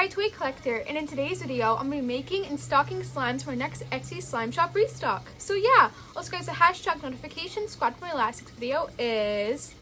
Kawaii Toy Collector, and in today's video, I'm going to be making and stocking slimes for our next Etsy slime shop restock. So yeah, also guys, the hashtag notification squad for my last video is...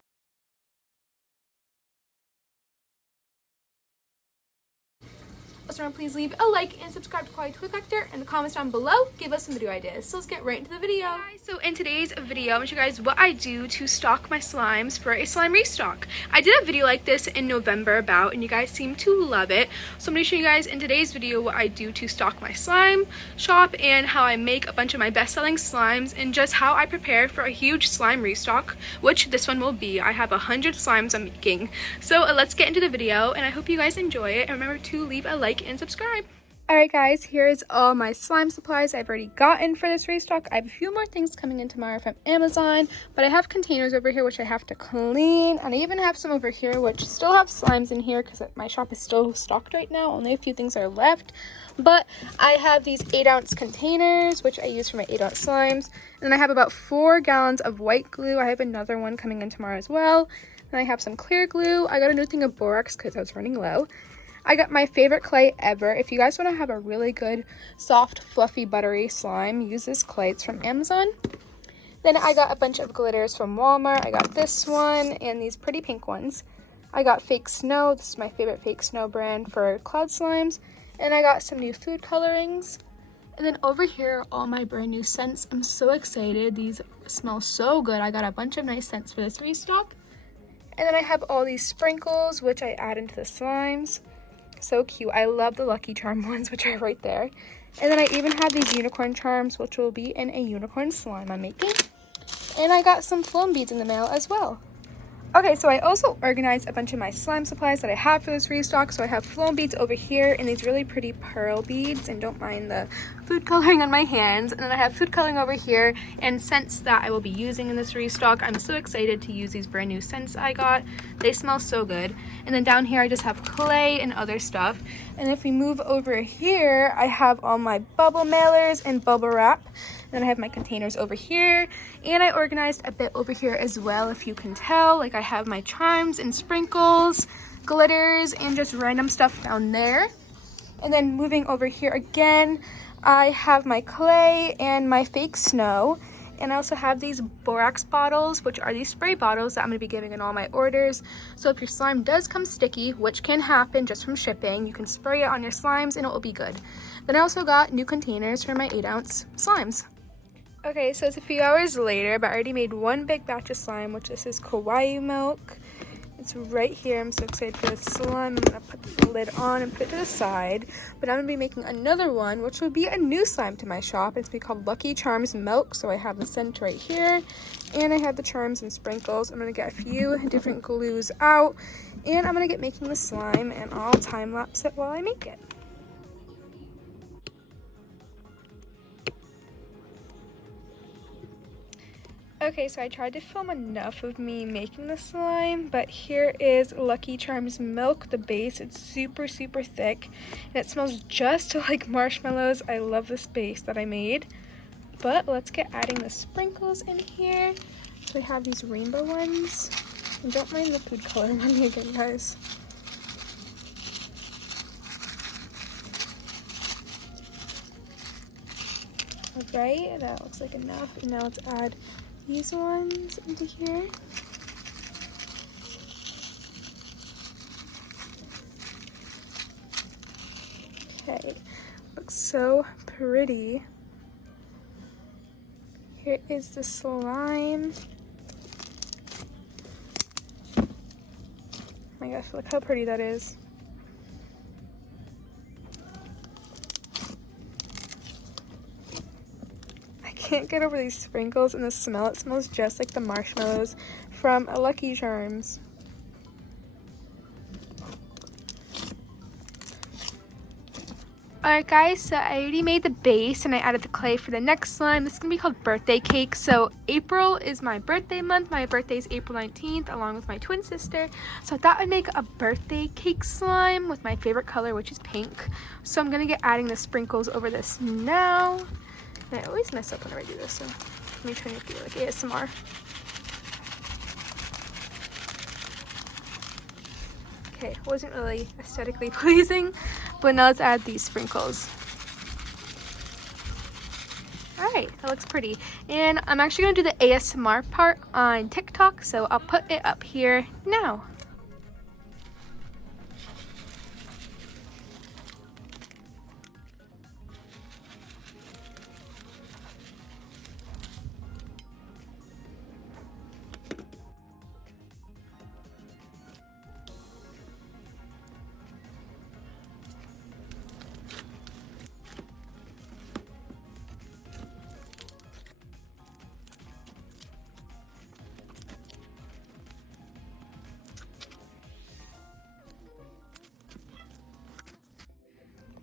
Also remember, please leave a like and subscribe to Kawaii Toy Collector in the comments down below. Give us some video ideas. So let's get right into the video. Hey guys, so in today's video, I'm going to show you guys what I do to stock my slimes for a slime restock. I did a video like this in November about, and you guys seem to love it. So I'm going to show you guys in today's video what I do to stock my slime shop and how I make a bunch of my best-selling slimes and just how I prepare for a huge slime restock, which this one will be. I have 100 slimes I'm making. So let's get into the video, and I hope you guys enjoy it. And remember to leave a like and subscribe. Alright guys, here's all my slime supplies I've already gotten for this restock. I have a few more things coming in tomorrow from Amazon, but I have containers over here which I have to clean, and I even have some over here which still have slimes in here because my shop is still stocked right now. Only a few things are left, but I have these 8-ounce containers which I use for my 8-ounce slimes, and then I have about 4 gallons of white glue. I have another one coming in tomorrow as well. Then I have some clear glue. I got a new thing of borax because I was running low. I got my favorite clay ever. If you guys want to have a really good, soft, fluffy, buttery slime, use this clay. It's from Amazon. Then I got a bunch of glitters from Walmart. I got this one and these pretty pink ones. I got fake snow. This is my favorite fake snow brand for cloud slimes. And I got some new food colorings. And then over here, all my brand new scents. I'm so excited. These smell so good. I got a bunch of nice scents for this restock. And then I have all these sprinkles, which I add into the slimes. So cute. I love the Lucky Charm ones, which are right there. And then I even have these unicorn charms, which will be in a unicorn slime I'm making. And I got some foam beads in the mail as well. Okay, so I also organized a bunch of my slime supplies that I have for this restock. So I have foam beads over here and these really pretty pearl beads, and don't mind the food coloring on my hands. And then I have food coloring over here and scents that I will be using in this restock. I'm so excited to use these brand new scents I got. They smell so good. And then down here I just have clay and other stuff. And if we move over here, I have all my bubble mailers and bubble wrap. Then I have my containers over here, and I organized a bit over here as well, if you can tell. Like I have my charms and sprinkles, glitters, and just random stuff down there. And then moving over here again, I have my clay and my fake snow. And I also have these borax bottles, which are these spray bottles that I'm going to be giving in all my orders. So if your slime does come sticky, which can happen just from shipping, you can spray it on your slimes and it will be good. Then I also got new containers for my 8-ounce slimes. Okay, so it's a few hours later, but I already made one big batch of slime, which this is Kawaii milk. It's right here. I'm so excited for this slime. I'm going to put the lid on and put it to the side. But I'm going to be making another one, which will be a new slime to my shop. It's going to be called Lucky Charms Milk. So I have the scent right here. And I have the charms and sprinkles. I'm going to get a few different glues out. And I'm going to get making the slime, and I'll time-lapse it while I make it. Okay, so I tried to film enough of me making the slime, but here is Lucky Charms Milk, the base. It's super, super thick, and it smells just like marshmallows. I love this base that I made. But let's get adding the sprinkles in here. So I have these rainbow ones. And don't mind the food coloring on me again, guys. Alright, that looks like enough. And now let's add these ones into here. Okay, looks so pretty. Here is the slime. Oh my gosh, look how pretty that is. Can't get over these sprinkles and the smell. It smells just like the marshmallows from a Lucky Charms. Alright guys, so I already made the base and I added the clay for the next slime. This is going to be called Birthday Cake. So April is my birthday month. My birthday is April 19th along with my twin sister. So I thought I'd make a birthday cake slime with my favorite color, which is pink. So I'm going to get adding the sprinkles over this now. And I always mess up whenever I do this, so let me try to do like ASMR. Okay, wasn't really aesthetically pleasing, But now let's add these sprinkles. Alright, that looks pretty. And I'm actually going to do the ASMR part on TikTok, so I'll put it up here now.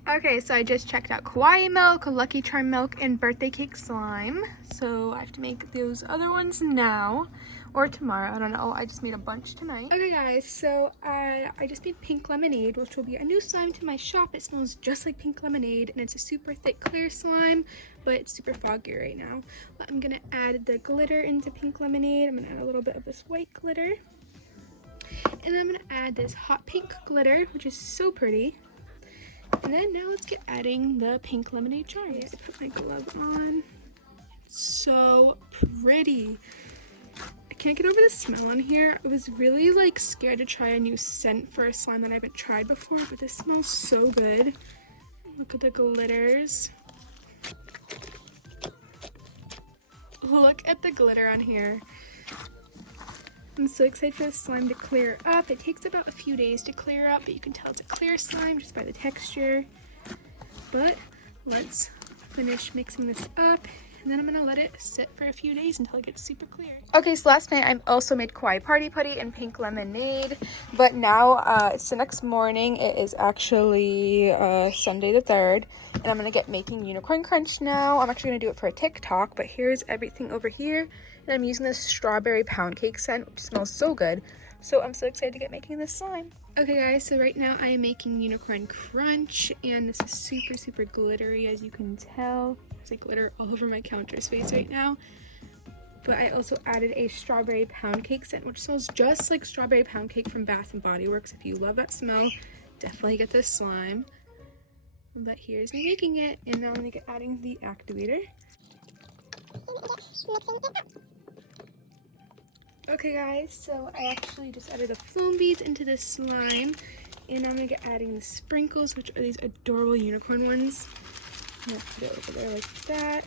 Okay, so I just checked out Kawaii milk, Lucky Charm milk, and birthday cake slime. So I have to make those other ones now or tomorrow. I don't know. I just made a bunch tonight. Okay, guys, so I just made pink lemonade, which will be a new slime to my shop. It smells just like pink lemonade, and it's a super thick clear slime, but it's super foggy right now. But I'm gonna add the glitter into pink lemonade. I'm gonna add a little bit of this white glitter, and then I'm gonna add this hot pink glitter, which is so pretty. And then now let's get adding the pink lemonade jars. I put my glove on. So pretty. I can't get over the smell on here. I was really like scared to try a new scent for a slime that I haven't tried before, but this smells so good. Look at the glitters. Look at the glitter on here. I'm so excited for this slime to clear up. It takes about a few days to clear up, but you can tell it's a clear slime just by the texture. But let's finish mixing this up, and then I'm gonna let it sit for a few days until it gets super clear. Okay, so last night I also made Kawaii Party Putty and pink lemonade, but now it's the next morning. It is actually Sunday the 3rd, and I'm gonna get making unicorn crunch now. I'm actually gonna do it for a TikTok, but here's everything over here. And I'm using this strawberry pound cake scent, which smells so good. So I'm so excited to get making this slime. Okay guys, so right now I am making unicorn crunch, and this is super, super glittery, as you can tell. There's like glitter all over my counter space right now. But I also added a strawberry pound cake scent, which smells just like strawberry pound cake from Bath & Body Works. If you love that smell, definitely get this slime. But here's me making it, and now I'm gonna get adding the activator. Okay guys, so I actually just added the foam beads into this slime, and now I'm gonna get adding the sprinkles, which are these adorable unicorn ones. I'm gonna put it over there like that.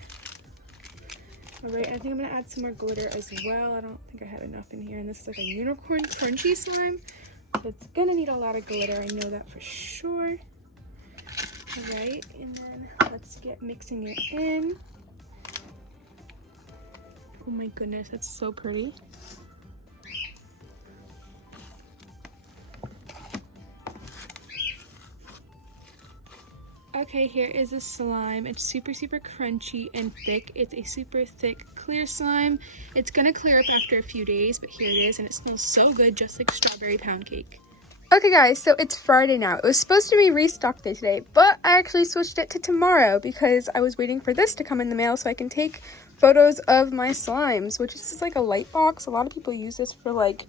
Alright, I think I'm gonna add some more glitter as well. I don't think I have enough in here, and this is like a unicorn crunchy slime, so it's gonna need a lot of glitter, I know that for sure. Alright, and then let's get mixing it in. Oh my goodness, that's so pretty. Okay, here is the slime. It's super, super crunchy and thick. It's a super thick, clear slime. It's gonna clear up after a few days, but here it is, and it smells so good, just like strawberry pound cake. Okay guys, so it's Friday now. It was supposed to be restock day today, but I actually switched it to tomorrow because I was waiting for this to come in the mail so I can take photos of my slimes, which is like a light box. A lot of people use this for like,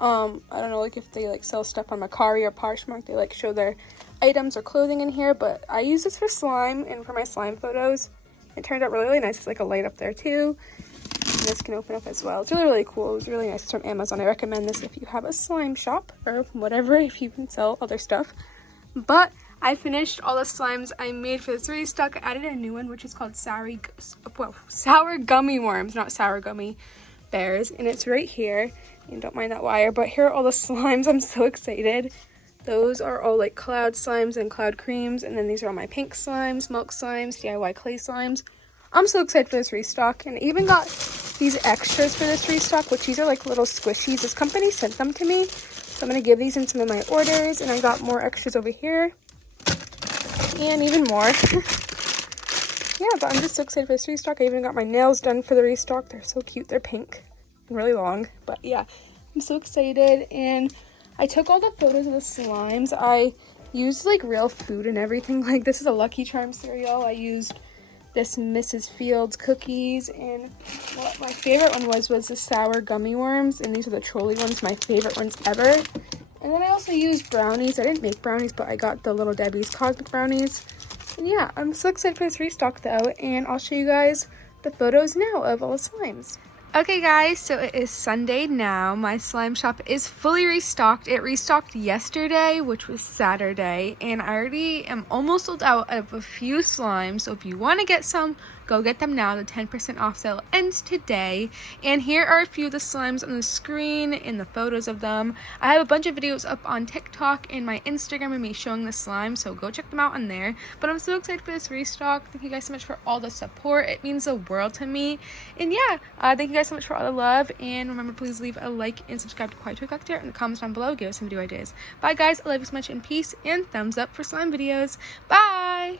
I don't know, like if they like sell stuff on Mercari or Poshmark, they like show their items or clothing in here, but I use this for slime and for my slime photos. It turned out really, really nice. It's like a light up there too. And this can open up as well. It's really, really cool. It was really nice. It's from Amazon. I recommend this if you have a slime shop or whatever, if you can sell other stuff. But I finished all the slimes I made for this restock. I added a new one, which is called sour gummy worms, not sour gummy bears. And it's right here. And don't mind that wire, but here are all the slimes. I'm so excited. Those are all like cloud slimes and cloud creams. And then these are all my pink slimes, milk slimes, DIY clay slimes. I'm so excited for this restock. And I even got these extras for this restock, which these are like little squishies. This company sent them to me. So I'm going to give these in some of my orders. And I got more extras over here. And even more. Yeah, but I'm just so excited for this restock. I even got my nails done for the restock. They're so cute. They're pink and really long. But yeah, I'm so excited. And I took all the photos of the slimes. I used like real food and everything. Like this is a Lucky Charm cereal. I used this Mrs. Fields cookies, and what my favorite one was the sour gummy worms, and these are the trolley ones, my favorite ones ever. And then I also used brownies. I didn't make brownies, but I got the Little Debbie's Cosmic Brownies. And yeah, I'm so excited for this restock though, and I'll show you guys the photos now of all the slimes. Okay guys, so it is Sunday now. My slime shop is fully restocked. It restocked yesterday, which was Saturday, and I already am almost sold out of a few slimes. So if you want to get some, go get them now. The 10% off sale ends today. And here are a few of the slimes on the screen and the photos of them. I have a bunch of videos up on TikTok and my Instagram of me showing the slime, so go check them out on there. But I'm so excited for this restock. Thank you guys so much for all the support. It means the world to me. And yeah, thank you guys so much for all the love. And remember, please leave a like and subscribe to Kawaii Toy Collector in the comments down below. Give us some video ideas. Bye guys, I love you so much, and peace, and thumbs up for slime videos. Bye!